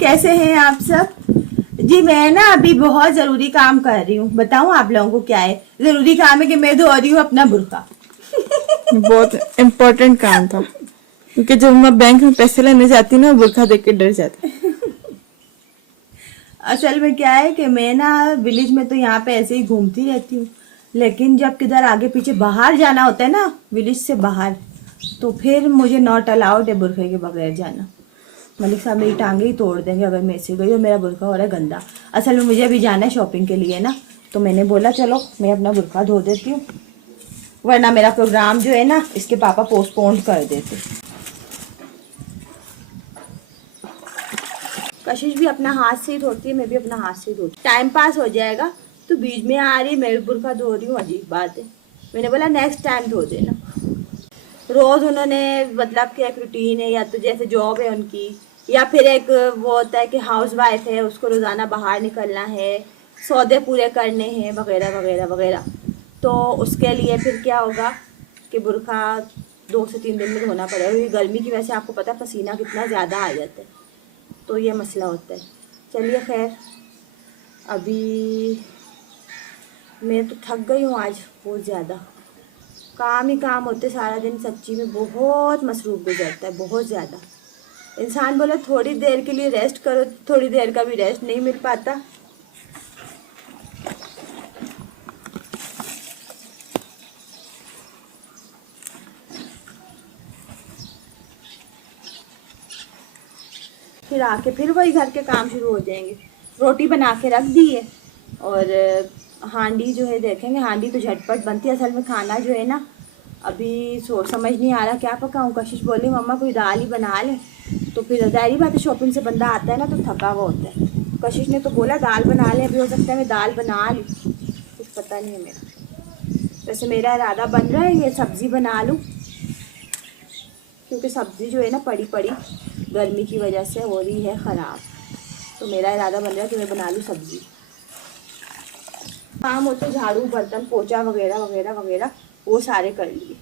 कैसे हैं आप सब? जी मैं ना अभी बहुत जरूरी काम कर रही हूँ। बताऊँ आप लोगों को क्या है? जरूरी काम है कि मैं धो रही हूँ अपना बुर्का। बहुत इम्पोर्टेंट काम था, क्योंकि जब मैं बैंक में पैसे लेने जाती ना, बुरखा देख के डर जाती। असल में क्या है कि मैं ना विलेज में तो यहाँ पे ऐसे ही घूमती रहती हूँ, लेकिन जब किधर आगे पीछे बाहर जाना होता है ना, विलेज से बाहर, तो फिर मुझे नॉट अलाउड है बुरखे के बगैर जाना। मलिक साहब मेरी टांगे ही तोड़ देंगे अगर मैं ऐसे गई और मेरा बुरका हो रहा है गंदा। असल में मुझे अभी जाना है शॉपिंग के लिए ना, तो मैंने बोला चलो मैं अपना बुरका धो देती हूँ, वरना मेरा प्रोग्राम जो है ना इसके पापा पोस्टपोन कर देते। कशिश भी अपना हाथ से ही धोती है, मैं भी अपना हाथ से ही धोती, टाइम पास हो जाएगा। तो बीच में आ रही मैं भी बुरका धो रही हूँ, अजीब बात है। मैंने बोला नेक्स्ट टाइम धो देना। रोज़ उन्होंने मतलब कि एक रूटीन है, या तो जैसे जॉब है उनकी, या फिर एक वो होता है कि हाउस वाइफ है, उसको रोज़ाना बाहर निकलना है, सौदे पूरे करने हैं वगैरह वगैरह वगैरह। तो उसके लिए फिर क्या होगा कि बुरखा 2 से 3 दिन में धोना पड़ेगा, क्योंकि गर्मी की वजह से आपको पता है पसीना कितना ज़्यादा आ जाता है, तो ये मसला होता है। चलिए खैर, अभी मैं तो थक गई हूँ आज बहुत ज़्यादा, काम ही काम होते सारा दिन, सच्ची में बहुत मसरूफ़ गुजरता है, बहुत ज़्यादा। इंसान बोले थोड़ी देर के लिए रेस्ट करो, थोड़ी देर का भी रेस्ट नहीं मिल पाता। फिर आके फिर वही घर के काम शुरू हो जाएंगे। रोटी बना के रख दी है, और हांडी जो है देखेंगे, हांडी तो झटपट बनती है। असल में खाना जो है ना अभी सोच समझ नहीं आ रहा क्या पकाऊँ। कशिश बोली मम्मा कोई दाल ही बना ले, तो फिर जाहिर बात है शॉपिंग से बंदा आता है ना तो थका हुआ होता है। कशिश ने तो बोला दाल बना ले, अभी हो सकता है मैं दाल बना लूँ, कुछ पता नहीं है मेरा। वैसे मेरा इरादा बन रहा है ये सब्ज़ी बना लूँ, क्योंकि सब्ज़ी जो है ना पड़ी पड़ी गर्मी की वजह से हो रही है ख़राब, तो मेरा इरादा बन रहा है कि मैं बना लूँ सब्ज़ी। काम होते झाड़ू बर्तन पोछा वगैरह वगैरह वगैरह वो सारे कर लिए।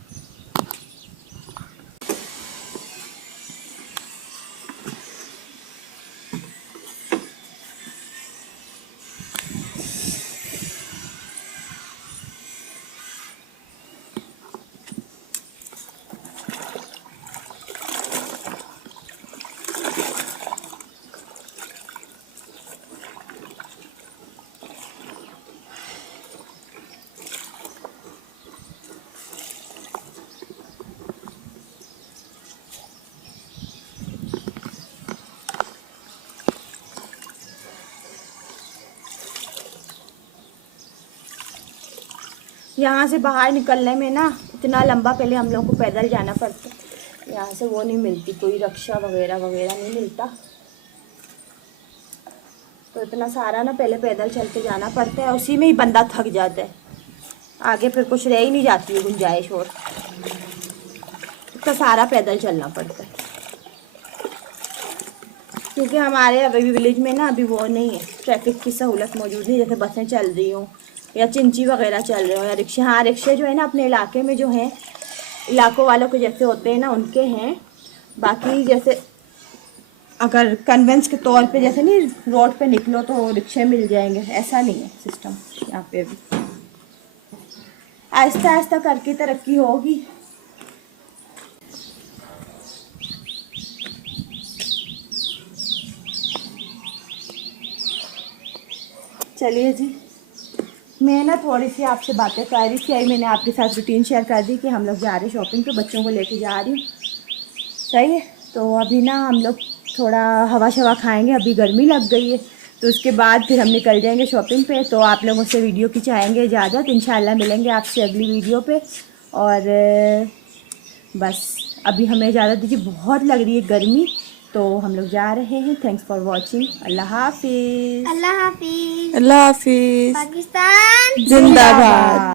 यहाँ से बाहर निकलने में ना इतना लंबा पहले हम लोग को पैदल जाना पड़ता है, यहाँ से वो नहीं मिलती, कोई रिक्शा वगैरह वगैरह नहीं मिलता, तो इतना सारा ना पहले पैदल चल के जाना पड़ता है, उसी में ही बंदा थक जाता है, आगे फिर कुछ रह ही नहीं जाती है गुंजाइश, और इतना सारा पैदल चलना पड़ता है। क्योंकि हमारे अभी विलेज में ना अभी वो नहीं है, ट्रैफिक की सहूलत मौजूद नहीं, जैसे बसें चल रही हों या चिंची वगैरह चल रहे हो या रिक्शे। हाँ रिक्शे जो है ना अपने इलाके में जो हैं, इलाकों वालों के जैसे होते हैं ना उनके हैं, बाकी जैसे अगर कन्वेंस के तौर पे जैसे नहीं रोड पे निकलो तो रिक्शे मिल जाएंगे, ऐसा नहीं है सिस्टम यहाँ पे अभी। आहिस्ता आहिस्ता करके तरक्की होगी। चलिए जी, मैं ना थोड़ी सी आपसे बातें कर रही थी, आई मैंने आपके साथ रूटीन शेयर कर दी कि हम लोग जा रहे हैं शॉपिंग पे, बच्चों को लेके जा रही हूँ, सही है। तो अभी ना हम लोग थोड़ा हवा शवा खाएंगे, अभी गर्मी लग गई है, तो उसके बाद फिर हम निकल जाएंगे शॉपिंग पे। तो आप लोगों से वीडियो की चाहेंगे इजाज़त, इंशाल्लाह मिलेंगे आपसे अगली वीडियो पे। और बस अभी हमें इजाज़त दीजिए, बहुत लग रही है गर्मी, तो हम लोग जा रहे हैं। Thanks for watching. अल्लाह हाफिज़। अल्लाह हाफिज। अल्लाह हाफिज। पाकिस्तान जिंदाबाद।